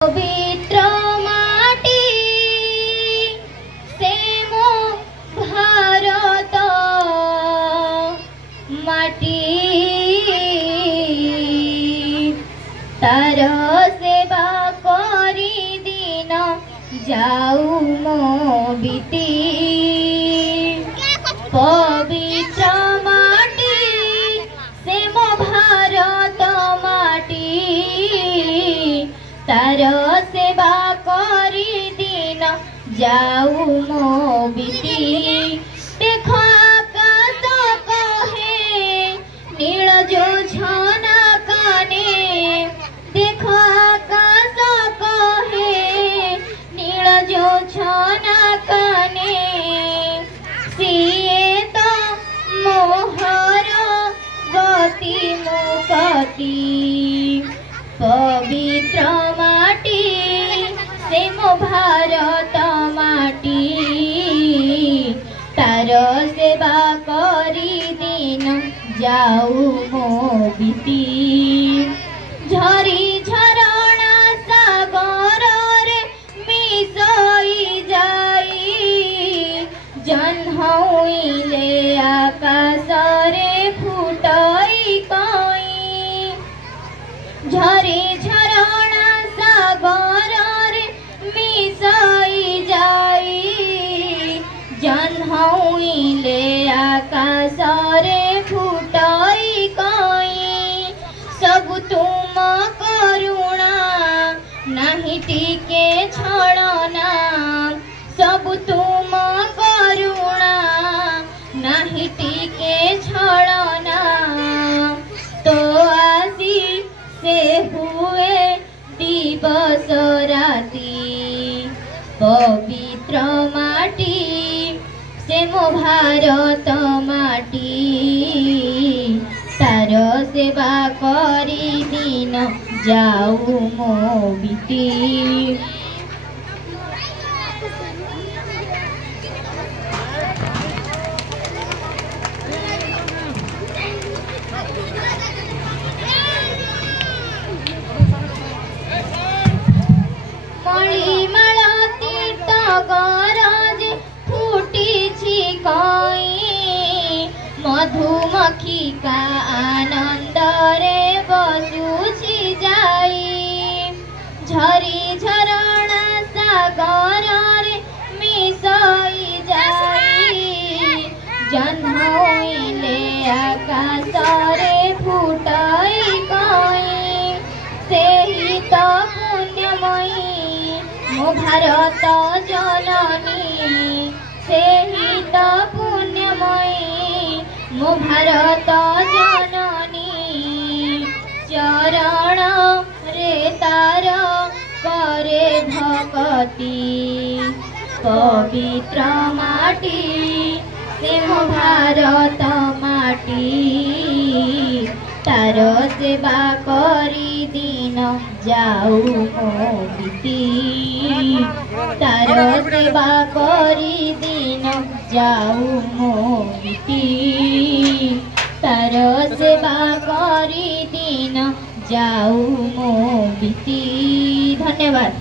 पवित्र माटी से मो भारत माटी तार सेवा करी दिन जाऊ मो बीती पवित्र माटी से मो भारत माटी तार सेवा करी दिन जाऊ मो बीती देख आकाश कहे नील जोछना काने देख आकाश कहे नील जोछना काने सिए तो मोहर गति मुक्ति पवित्र माटी से मो भारत माटी तार सेवा करी दिन जाऊ मो बीती झरी झरणा सागर रे मिसई जाई जन्हउइले आकाश रे फुटई कई झरी झरणा सागर रे मिसई जाई जन्हउइले आकाश रे फुटई कई सब तुम करुणा नहीं टिके छड़ना सब तुम करुणा नहीं टिके छड़ना तो आसी से हुए दिवस राति पवित्र माटी से मो भारत माटी तार सेवा करी दिन जाऊ मो बीती मणिमाल तीर्थ गरज फुटी कई मधुमक्खी का आनंद रे बसुछि जाई झरी झरणा सागर रे मिसई जाई जन्हउइले आकाश रे फुटई कई सेही तो पुण्यमयी मो भारत जननी सेही तो पुण्यमयी मो भारत जननी चरण रे तार करे भक्ति पवित्र माटी से मो भारत माटी तार सेवा करी दिन जाऊ मो बीती तार सेवा करी दिन जाऊ मो बीती तार सेवा करी दिन जाऊ मो बीती। धन्यवाद।